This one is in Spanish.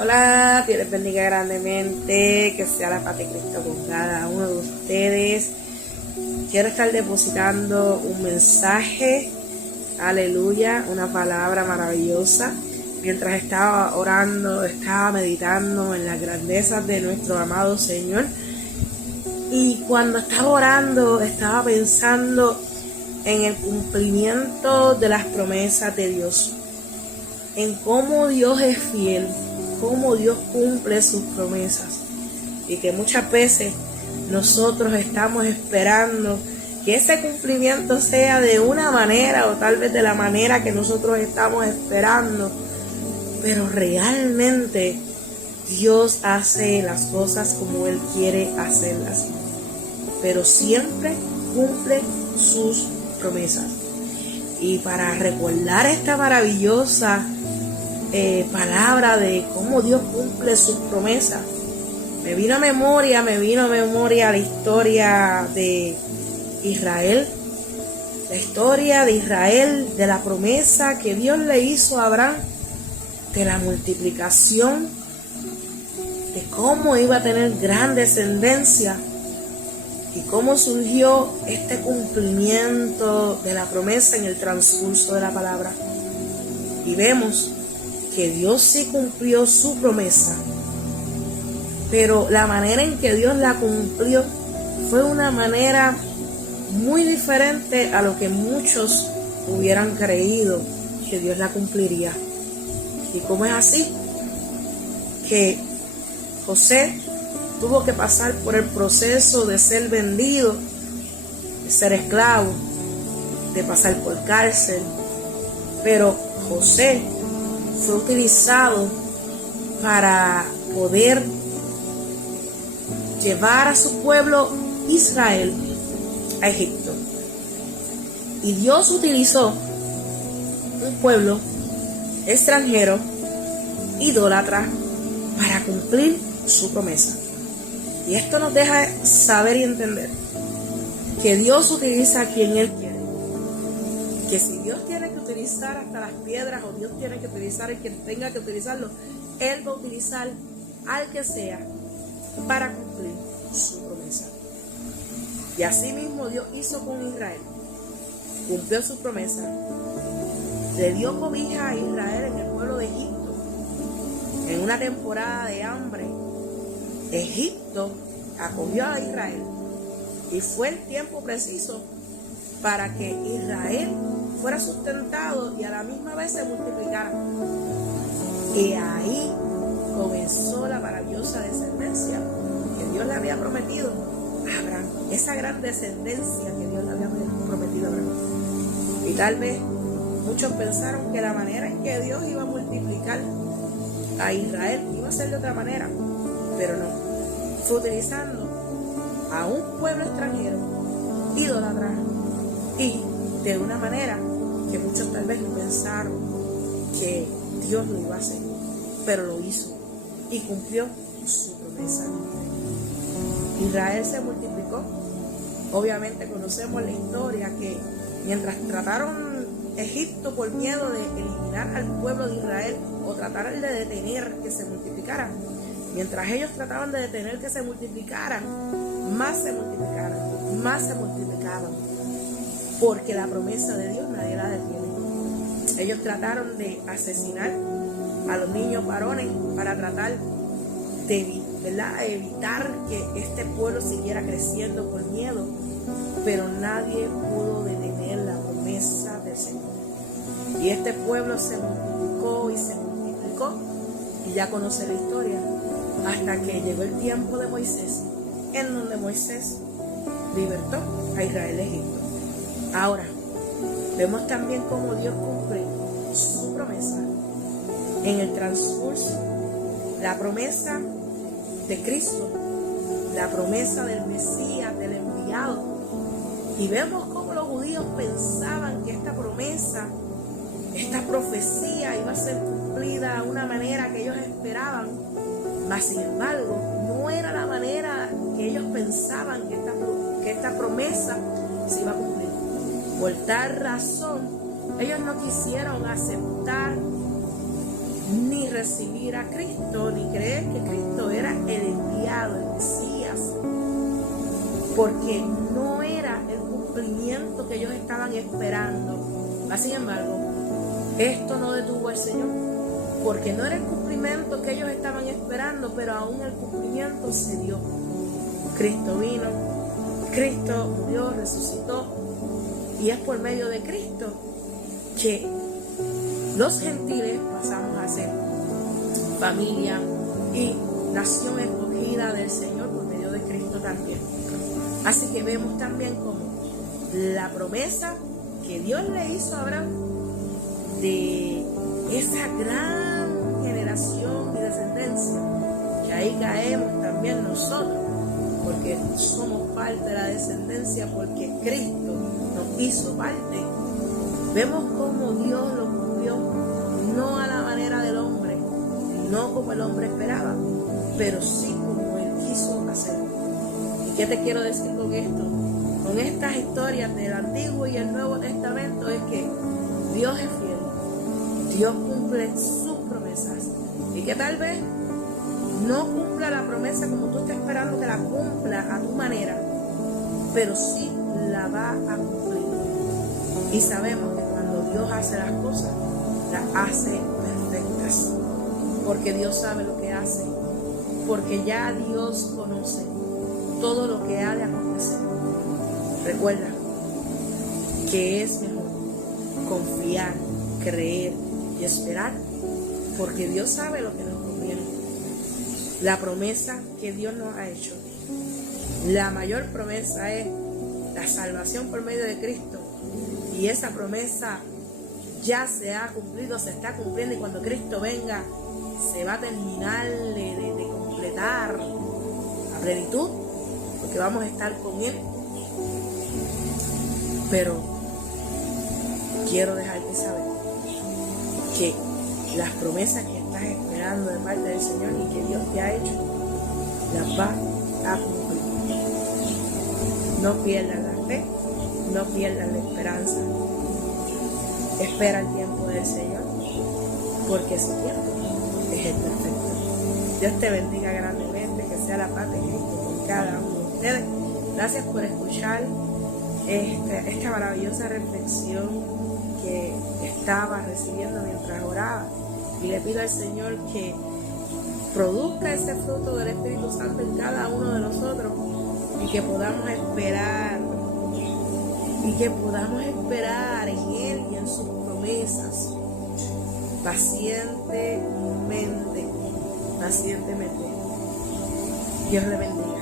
Hola, Dios les bendiga grandemente, que sea la paz de Cristo con cada uno de ustedes. Quiero estar depositando un mensaje, aleluya, una palabra maravillosa. Mientras estaba orando, estaba meditando en las grandezas de nuestro amado Señor. Y cuando estaba orando, estaba pensando en el cumplimiento de las promesas de Dios. En cómo Dios es fiel, cómo Dios cumple sus promesas, y que muchas veces nosotros estamos esperando que ese cumplimiento sea de una manera o tal vez de la manera que nosotros estamos esperando, pero realmente Dios hace las cosas como Él quiere hacerlas, pero siempre cumple sus promesas. Y para recordar esta maravillosa palabra de cómo Dios cumple sus promesas, me vino a memoria la historia de Israel, de la promesa que Dios le hizo a Abraham, de la multiplicación, de cómo iba a tener gran descendencia y cómo surgió este cumplimiento de la promesa en el transcurso de la palabra. Y vemos que Dios sí cumplió su promesa, pero la manera en que Dios la cumplió fue una manera muy diferente a lo que muchos hubieran creído que Dios la cumpliría. ¿Y cómo es así? Que José tuvo que pasar por el proceso de ser vendido, de ser esclavo, de pasar por cárcel, pero José fue utilizado para poder llevar a su pueblo Israel a Egipto. Y Dios utilizó un pueblo extranjero, idólatra, para cumplir su promesa. Y esto nos deja saber y entender que Dios utiliza a quien Él quiere. Que si Dios tiene que utilizar hasta las piedras, o Dios tiene que utilizar el que tenga que utilizarlo, Él va a utilizar al que sea para cumplir su promesa. Y así mismo Dios hizo con Israel. Cumplió su promesa. Le dio cobija a Israel en el pueblo de Egipto. En una temporada de hambre, Egipto acogió a Israel. Y fue el tiempo preciso para que Israel fuera sustentado y a la misma vez se multiplicara. Y ahí comenzó la maravillosa descendencia que Dios le había prometido a Abraham. Esa gran descendencia que Dios le había prometido a Abraham. Y tal vez muchos pensaron que la manera en que Dios iba a multiplicar a Israel iba a ser de otra manera, pero no. Fue utilizando a un pueblo extranjero, idólatra, y de una manera que muchos tal vez no pensaron que Dios lo iba a hacer, pero lo hizo y cumplió su promesa. Israel se multiplicó. Obviamente conocemos la historia que mientras trataron Egipto por miedo de eliminar al pueblo de Israel o trataron de detener que se multiplicaran, mientras ellos trataban de detener que se multiplicaran, más se multiplicaban, porque la promesa de Dios nadie la detiene. Ellos trataron de asesinar a los niños varones para tratar de evitar que este pueblo siguiera creciendo por miedo, pero nadie pudo detener la promesa del Señor. Y este pueblo se multiplicó y ya conoce la historia, hasta que llegó el tiempo de Moisés, en donde Moisés libertó a Israel de Egipto. Ahora, vemos también cómo Dios cumple su promesa en el transcurso, la promesa de Cristo, la promesa del Mesías, del enviado. Y vemos cómo los judíos pensaban que esta promesa, esta profecía iba a ser cumplida de una manera que ellos esperaban, mas sin embargo no era la manera que ellos pensaban que esta promesa se iba a cumplir. Por tal razón, ellos no quisieron aceptar ni recibir a Cristo, ni creer que Cristo era el enviado, el Mesías, porque no era el cumplimiento que ellos estaban esperando. Sin embargo, esto no detuvo al Señor, porque no era el cumplimiento que ellos estaban esperando, pero aún el cumplimiento se dio. Cristo vino, Cristo murió, resucitó, y es por medio de Cristo que los gentiles pasamos a ser familia y nación escogida del Señor por medio de Cristo también. Así que vemos también como la promesa que Dios le hizo a Abraham de esa gran generación y descendencia, que ahí caemos también nosotros, porque somos parte de la descendencia, porque Cristo nos hizo parte. Vemos cómo Dios lo cumplió, no a la manera del hombre, no como el hombre esperaba, pero sí como Él quiso hacerlo. ¿Y qué te quiero decir con esto? Con estas historias del Antiguo y el Nuevo Testamento es que Dios es fiel, Dios cumple sus promesas, y que tal vez no cumpla la promesa como tú estás esperando que la cumpla a tu manera, pero sí la va a cumplir. Y sabemos que cuando Dios hace las cosas, las hace perfectas, porque Dios sabe lo que hace, porque ya Dios conoce todo lo que ha de acontecer. Recuerda que es mejor confiar, creer y esperar, porque Dios sabe lo que nos conviene. La promesa que Dios nos ha hecho, la mayor promesa es la salvación por medio de Cristo, y esa promesa ya se ha cumplido, se está cumpliendo, y cuando Cristo venga se va a terminar de completar a plenitud, porque vamos a estar con Él. Pero quiero dejarte saber que las promesas que estás esperando de parte del Señor y que Dios te ha hecho, las va a cumplir. No pierdas la fe, no pierdas la esperanza. Espera el tiempo del Señor, porque su tiempo es el perfecto. Dios te bendiga grandemente, que sea la paz de Cristo con cada uno de ustedes. Gracias por escuchar esta maravillosa reflexión que estaba recibiendo mientras oraba, y le pido al Señor que produzca ese fruto del Espíritu Santo en cada uno de nosotros, y que podamos esperar en Él y en sus promesas pacientemente. Dios le bendiga.